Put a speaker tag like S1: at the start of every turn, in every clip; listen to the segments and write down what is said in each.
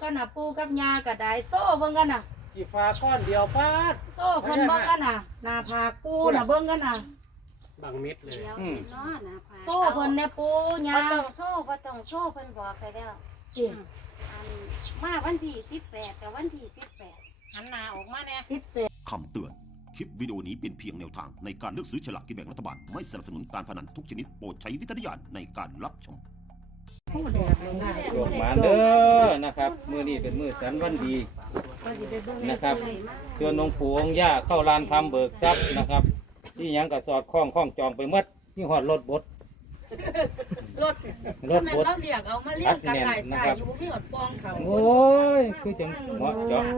S1: กันน่ะปูกับยาก็ได้โซ่เบิ่งกันน่ะ
S2: จีฟ้าก้อนเดียวป้าด
S1: โซ่เพิ่นเบิ่งกันน่ะหน้าผากปูน่ะเบิ่งกันน่ะ
S2: บางเม็ดเลย
S1: โซ่เพิ่นเนี่ยปูยา
S3: บ่ต้องโซ่เพิ่นบอกไปแล้วมาวันที่18กับวันที่18
S4: หันหน้าออกมาแน่
S1: 18
S5: คำเตือนคลิปวิดีโอนี้เป็นเพียงแนวทางในการเลือกซื้อฉลากกินแบ่งรัฐบาลไม่สนับสนุนการพนันทุกชนิดโปรดใช้วิจารณญาณในการรับชม
S2: โชคมาเด้อนะครับมือนี้เป็นมือสันวันดีนะครับชวนน้องปู่องค์ย่าเข้าลานทำเบิกทรัพย์นะครับที่ยังกระสอดคล้องจองไปหมดที่หอดรถบด
S1: รถบดเราเรียกเอามาเรียกกันหลายสายอยู่มีหอดปองเขา
S2: โอ้ยคือจังเหมาะเจาะ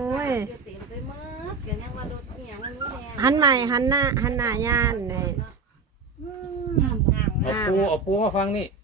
S6: หันใหม่หันหน้าย่านเลย
S2: เอาปูมาฟังนี่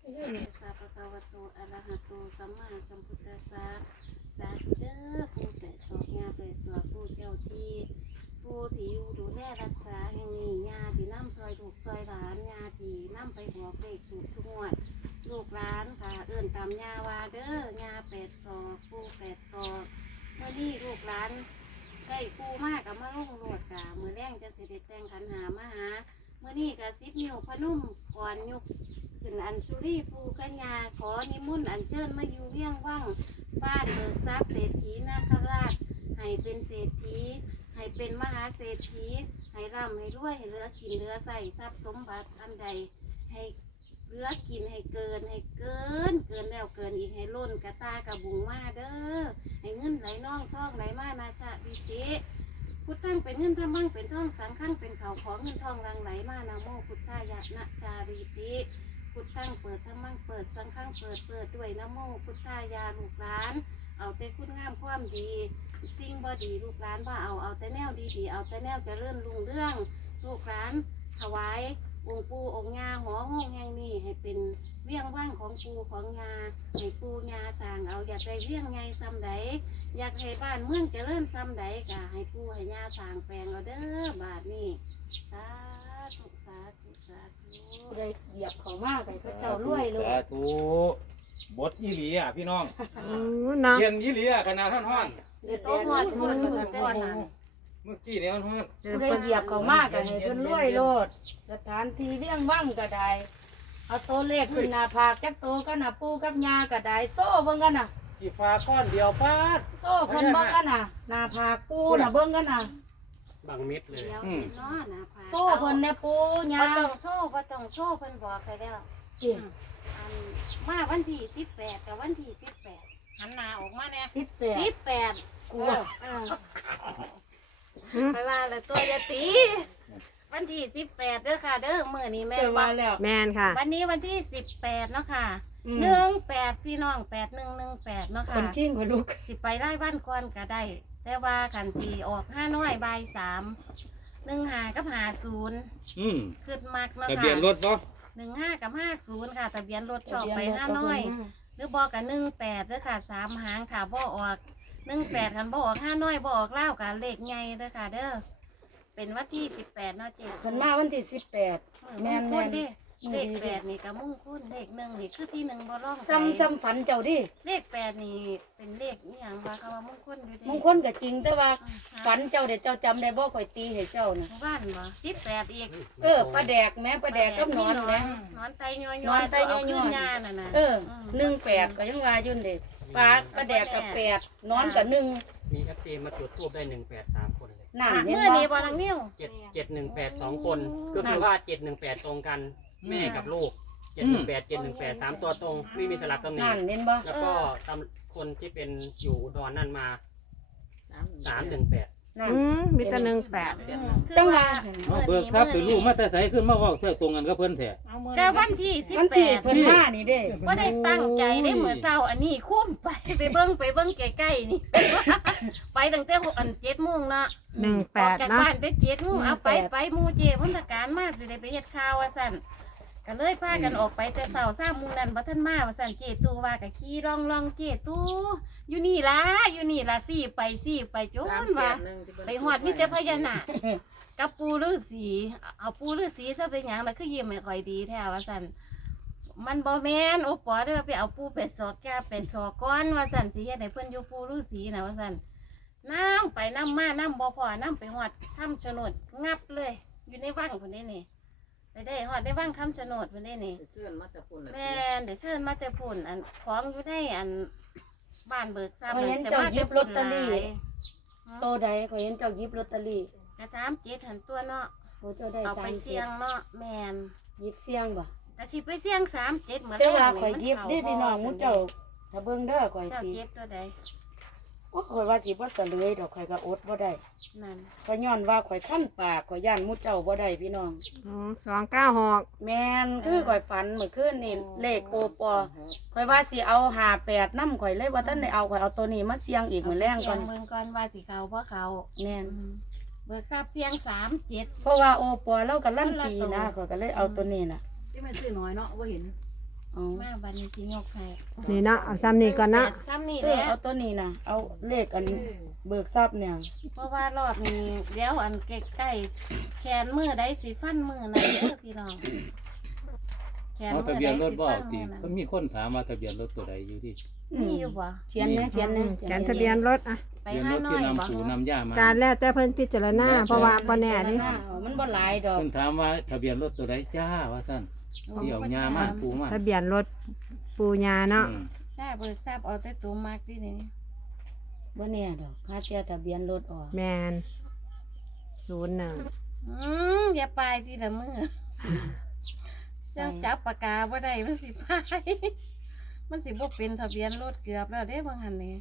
S3: ผู้ที่อยู่ดูแลรักษาแห่งนี้ญาที่นำซอยถูกซอยหลานญาที่นำไปบอกเลขถูกทุกงวดลูกหลานค่ะเอิ่นตามญาว่าเด้อญา8 ศอกปู่8 ศอกเมื่อนี้ลูกหลานได้ปู่มากกับมาลงโลดกะมือแรงจะเสด็จแต่งขันหามาหาเมื่อนี้กะ10 นิ้วพนุ่มก่อนยุกขึ้นอัญชุลีปู่กัญญาขอนิมนต์อัญเชิญมาอยู่เวียงว่างบ้านเบิกทรัพย์เศรษฐีนาคราชให้เป็นเศรษฐีให้เป็นมหาเศรษฐีให้ร่ำให้รวยให้เหลือกินเหลือใส่ทรัพย์สมบัติอันใดให้เหลือกินให้เกินแล้วเกินอีกให้ล้นกระตากระบุงมาเด้อให้เงินไหลน่องท่องไหลมานาชาวิจิพุทธังเป็นเงินทำมั่งเป็นท่องสังฆังเป็นเขาของเงินทองรังไหลมานาโมพุทธายะนะจาริติพุทธังเปิดทำมั่งเปิดสังฆังเปิดด้วยนะโมพุทธายาลูกหลานเอาแต่คุณงามความดีสิ่งบ่ดีลูกหลานว่าเอาแต่แนวดีเอาแต่แนวจะเลื่อนลุงเรื่องลูกหลานถวายองค์ปู่องค์ยาหอห้องแห่งนี้ให้เป็นเวียงว่างของปู่ของยาให้ปู่ยาสร้างเอาอยากได้เวียงไงซ้ำใดอยากให้บ้านเมืองเจริญซ้ำใดกะให้ปู่ให้ยาสร้างแปลงเอาเด้อบาทนี้สาธุ
S1: ได้เหยียบเขามากเลยพระเจ้ารวยเลย
S2: สาธุบดยี่หลีอ่ะพี่น้อง
S6: น้อง
S2: เย็นยี่หลีอ่ะขนาดท่านห้อน
S3: โต๊ะหอดคนเ
S2: มื่อกี้เนี่ยท่าน
S1: ได้เหยียบเขามากเลยให้เพิ่นรวยโลดสถานที่เวียงว่างก็ได้เอาตัวเลขขึ้นหน้าผากจักโตกันน่ะปูกับยาก็ได้โซ่เบิ่งกันน่ะ
S2: จีฟ้าก้อนเดียวป้าด
S1: โซ่เพิ่นเบิ่งกันน่ะหน้าผากปูน่ะเบิ่งกันน่ะ
S2: บางเม็ดเลย
S1: โซ่เพิ่นเนี่ยปูยา
S3: บ่ต้องโซ่เพิ่นบอกไปแล้วมาวันที่18กับวันที่18
S4: หันหน้าออกมาแน่
S3: 18กูไปว่าแล้วตัวอย่าตีวันที่18เด้อค่ะเด้อมื้อนี้แม่ว่าแล้ว
S6: แม่นค่ะ
S3: วันนี้วันที่18เนาะค่ะ18พี่น้อง8118เนาะค่ะ
S1: คนชิ่งคนลูก
S3: สิไปไล่บ้านก่อนก็ได้แต่ว่าคันสิออก5น้อยบ่าย3 15กับ50ขึ้นมักเนาะค่ะ
S2: ทะเบียนรถบ่
S3: 15กับ50ค่ะทะเบียนรถชอบไป5น้อยหรือบอกกับ18เด้อค่ะ3หางค่ะบ่ออก18คันบ่ออก5น้อยบ่ออกเล่ากับเลขใหญ่เด้อค่ะเด้อเป็นวันที่18เนาะเจ๊
S1: เพิ่นมาวันที่18แม่น
S3: ดิเลข8นี่ก็มงคลเลข1นี่คือที่1บ่ร้อง
S1: ซ้ำฝันเจ้าดิ
S3: เลข8นี่เป็นเลขอีหยังว่าคำว่ามงคลอยู่ดิ
S1: มงคลก็จริงแต่ว่าฝันเจ้าเดี๋ยวเจ้าจำได้บ่ค่อยตีให้เจ้าน่ะ
S3: บ้านบ่18อีก
S1: ปลาแดกแม่ปลาแดกกับนอนแม่
S3: นอนไตย่อยๆนอนไตย่อยๆน่ะนะ
S1: 18ก็ยังว่าอยู่นี่ปลาแดกกับ8นอนกับ1
S2: มีFCมาจุดทูบได้183คนเลย
S3: นั่นเมื่อนี้บ่ลังนิ้ว
S2: 7 182คนก็คือว่า718ตรงกันแม่กับลูก718 3ตัวตรงไม่มีสลับตำแหน่งแล้วก็คนที่เป็นอยู่อุดรนั่นมา318
S6: มีแต่18
S1: จังหวะ
S2: เบิกทรัพย์ไปลูกมาแต่ใสขึ้นมาว่าเท่าตรงกันก็เพิ่นแท้
S3: แต่วันที่18
S1: เพิ่นมานี่เด้
S3: บ่ได้ตั้งใจได้เหมือนเช้าอันนี้คุ้มไปเบิ่งใกล้ๆนี่ไปตั้งแต่7 โมงเนาะ
S6: 18
S3: จากบ้านไป7 โมงเอาไปหมู่เจพุทธการมาสิได้ไปเฮ็ดข่าวว่าซั่นก็เลยพากันออกไปแต่เช้า3 โมงนั้นบ่ทันมาว่าซั่นเจตูว่าก็ขี่ร่องเจตูอยู่นี่ล่ะสิไปจนว่าไปฮอดมีแต่พญานาคกับปู่ฤาษีเอาปู่ฤาษีซะเป็นหยังล่ะคือยิ้มให้ข่อยดีแท้ว่าซั่นมันบ่แม่นโอปอเด้อไปเอาปูเป็ดศอกแกเป็ดศอกก้อนว่าสั่นสิเฮ็ดให้เพิ่นอยู่ปูฤาษีนะว่าสั่นน้ำไปน้ำมาน้ำบ่พอน้ำไปฮอดคำชะโนดงับเลยอยู่ในวังพุ่นนี่ไปได้ฮอดได้วังคำชะโนดพุ่นนี่แม่นได้เชิญมาแต่พุ่นอันของอยู่ในอันบ้านเบิกทรัพย์
S1: ข่อยเห็นเจ้าหยิบลอตเตอรี่โตใดข่อยเห็นเจ้าหยิบลอตเตอรี่
S3: กระ37หันตัวเนาะ
S1: โอ้เจ้าได้
S3: เอาไปเสี่ยงเนาะแม่น
S1: หยิบเสียงบ่
S3: กะสิไปเสี่ยง37เหมือน
S1: แต่ว่าข่อยหยิบได้พี่น้องมุเจ้าถ้าเบิ่งเด้อข่อย
S3: เจ้า
S1: สิ
S3: เจ็บตัวใด
S1: โอ้ข่อยว่าสิบ่เสลยดอกข่อยก็อดบ่ได้
S3: นั่น
S1: ข่อยย้อนว่าข่อยคันปากข่อยย่านมุเจ้าบ่ได้พี่น้อง
S6: 296
S1: แม่นคือข่อยฝันเมื่อคืนนี่เลขโอปอข่อยว่าสิเอา58นำข่อยเลยว่าท่านได้เอาข่อยเอาตัวนี้มาเสี่ยงอีกมื้อแรงก่อน
S3: เมืองก่อนว่าสิเขาบ่เขา
S1: แม่น
S3: เบิกทราบเสียง37
S1: เพราะว่าโอปอเราก็ลั่นปีนะข่อยก็เลยเอาตัวนี้น่ะ
S4: ที่มันซื้อน้อยเนาะว่าเห็น
S1: อ๋อ
S3: มาบัดนี้สิยกให้
S6: นี่เนาะเอาซ้ำนี่ก่อนเนาะ
S3: ซ้ำนี่
S1: เอ
S3: แห
S1: อ
S3: ละ
S1: เอาตัวนี้น่ะเอาเลขอันเบิกทรัพย์เนี่ย
S3: เพราะว่ารอบนี้เดี๋ยวอันใกล้ๆแขนมือได้สิฟันมือนะเด้อพี่น้องแขน
S2: เอา
S3: มื
S2: ทะ
S3: อ
S2: เบีย
S3: ได้
S2: นรถ
S3: สิ
S2: บ่
S3: ฟั
S2: เอา
S3: น
S2: ติ
S3: มือ
S2: ก็
S3: นะ
S2: มีคนถามว่าทะเบียนรถตัวใดอยู่ที่
S3: มีอยู่บ่
S1: เขียนเนี่ยเขียนเนี่ย
S6: เขียนทะเบียนรถอ่ะ
S3: ไป
S2: ทะเบียน
S3: หาร
S2: ถ
S3: น้อ
S2: ที่
S3: ย
S2: นำ
S3: บ่
S2: ปู่นำย่ามา
S6: การแล้วแต่เพิ่นพิจารณาเพราะว่าบ่แน่เดิ
S1: มันบ่หลายดอก
S2: เพิ่นถามว่าทะเบียนรถตัวใดจ้าว่าซั่นเดี๋ยวย่ามาปู่มา
S6: ทะเบียนรถปูญาเนาะ
S2: อืม
S3: ทราบเบิกทราบเอาแต่ตัวมากที่นี่
S1: บ่แน่ดอกค่าเทียทะเบียนรถออก
S6: แมน01
S3: อย่าปลายทีละมือเจ้าจับปากกาบ่ได้มันสิพายมันสิบ่เป็นทะเบียนรถเกือบแล้วเด้บางหันนี่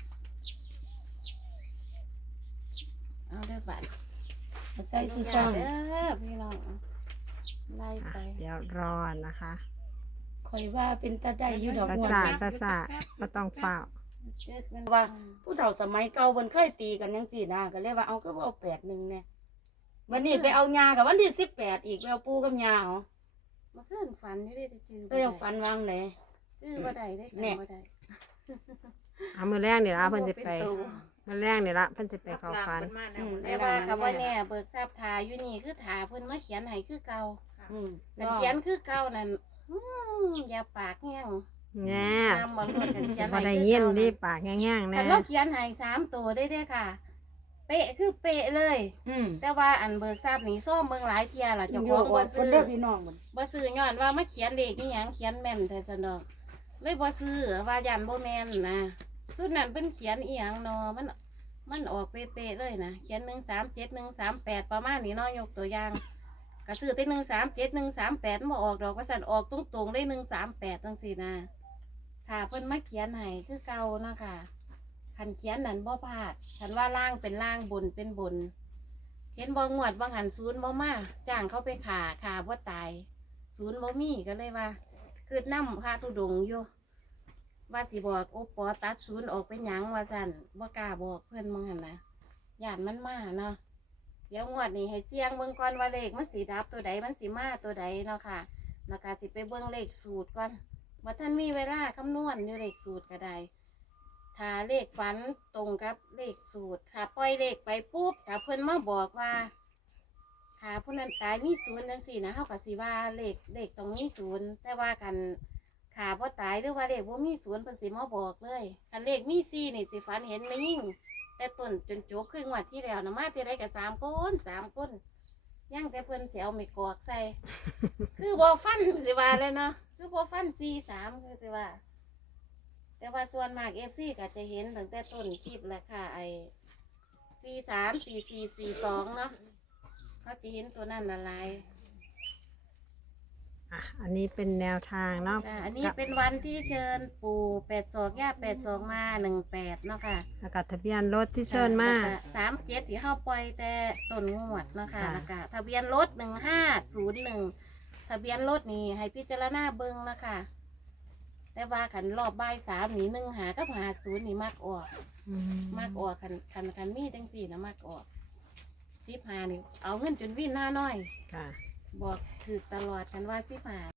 S3: เอาเด้อบัด
S1: เอาใส่สุซ่อง
S3: เด้อพี่น้องไล่ไป
S6: เดี๋ยวรอนะคะ
S1: ข่อยว่าเป็นตาได้อยู่ดอก
S6: ซา
S1: ม่ว
S6: ซาน ซาซาก็ต้องเฝ้า
S1: ว่าผู้เฒ่าสมัยเก่าเพิ่นเคยตีกันจังซี่นะก็เลยว่าเอาก็บ่เอา81แน่วันนี้ไปเอายากับวันที่18อีกไปเอาปูกับยาเอา
S3: เมื่อคืนฝันอยู่เด้จื้อ
S1: ก็ยังฝันวางไหน
S3: จื้อบ่ได้ได้
S1: แน่
S3: บ่ได้
S6: เอามือแรกนี่ละเพิ่นสิไป
S3: บ่เป็นตัว
S6: มือแรกนี่ละเพิ่นสิไปเข้าฝัน
S3: แต่ว่าคำว่าแน่เบิกทราบทาอยู่นี่คือทาเพิ่นมาเขียนให้คือเก่า
S1: อืม
S3: แต่เขียนคือเก่านั่นอย่าปากแห้ง
S6: แง่
S3: ตามบ่รวดกันเขียน
S6: บ่
S3: ให้
S6: ได้
S3: คือ
S6: ยิน
S3: เก่า
S6: ดิ
S3: นั่น
S6: ปากแง่งๆ
S3: คั
S6: แน่
S3: นเราเขียนให้3ตัวได้เด้อค่ะ เป๊ะคือเป๊ะเลย
S1: อืม
S3: แต่ว่าอันเบิกทราบนี่ซ่อมเบิ่งหลายเที่ยล่ะเจ้า
S1: อ
S3: ข
S1: ยู่
S3: อง
S1: อ
S3: บ่
S1: อกคน
S3: ซื้อ
S1: เด้อพี่น้องมัน
S3: บ่ซื้อย้อนว่ามาเขียนเลขนี่หยังเขียนแม่นแต่สนดอกเลยบ่ซื้อว่ายันบ่แม่นนะสุดนั้นเพิ่นเขียนอีหยังเนาะมันออกเป๊ะๆเลยนะเขียน137 138ประมาณนี้เนาะยกตัวอย่างก็ซื้อแต่137 138บ่ออกดอกว่าซั่นออกตรงๆได้138จังซี่นะถ้าเพิ่นมาเขียนให้คือเก่าเนาะค่ะคันเขียนนั้นบ่พลาดคันว่าล่างเป็นล่างบนเป็นบนเห็นบ่งวดบางหันศูนย์บ่มาจ้างเขาไปขาบ่ตาย ศูนย์บ่มีก็เลยว่าคือน้ำพระธุดงค์อยู่ว่าสิบอกโอปอตัดศูนย์ออกเป็นหยังว่าสั่นบ่กล้าบอกเพื่อนมึงหันนะย่านมันมาเนาะเดี๋ยวงวดนี้ให้เสี่ยงเบิ่งก่อนว่าเลขมันสีดับตัวใดมันสีมาตัวใดเนาะค่ะแล้วก็สิไปเบิ่งเลขสูตรก่อนว่าท่านมีเวลาคำนวณอยู่เลขสูตรก็ได้ถ้าเลขฝันตรงกับเลขสูตรถ้าปล่อยเลขไปปุ๊บถ้าเพิ่นมาบอกว่า ค่ะผู้นั้นตายมีศูนย์จังสี่นะเขาก็สิว่าเลขตรงนี้ศูนย์แต่ว่ากันขาบ่ตายหรือว่าเลขบ่มีศูนย์เพิ่นสิมาบอกเลยคันเลขมีสี่นี่สิฝันเห็นไม่ยิ่งแต่ต้นจนจบคืองวดที่แล้วนะมาที่ไรก็3 คนย่างแต่เพิ่นสิเอาไม่กอกใส่ คือบ่ฟันสิว่าเลยเนาะคือบ่ฟัน4-3คือสิว่า แต่ว่าส่วนมาก FC ก็จะเห็นตั้งแต่ต้นคลิปแหละค่ะไอ้43 44 42เนาะ เขาจะเห็นตัวนั่นอะไร
S6: อ่ะอันนี้เป็นแนวทางเนาะ
S3: อันนี้เป็นวันที่เชิญปู่82ย่า82มา18เนาะค่ะ
S6: แล้วก็ทะเบียนรถที่เชิญมา
S3: 37ที่เข้าปล่อยแต่ต้นงวดเนาะค่ะ
S6: ค่ะ
S3: แล้วก็ทะเบียนรถ1501ทะเบียนรถนี่ให้พิจารณาเบิ่งแล้วค่ะ แต่ว่าขันรอบบ่าย3นี่1หากับ50นี่มักออก
S6: อืม
S3: มักออกคันมีจังสี่นะมักออก15นี่เอาเงินจนวิ่นหน้าน้อย
S6: ค่ะ
S3: บอกถือตลอดกันว่า15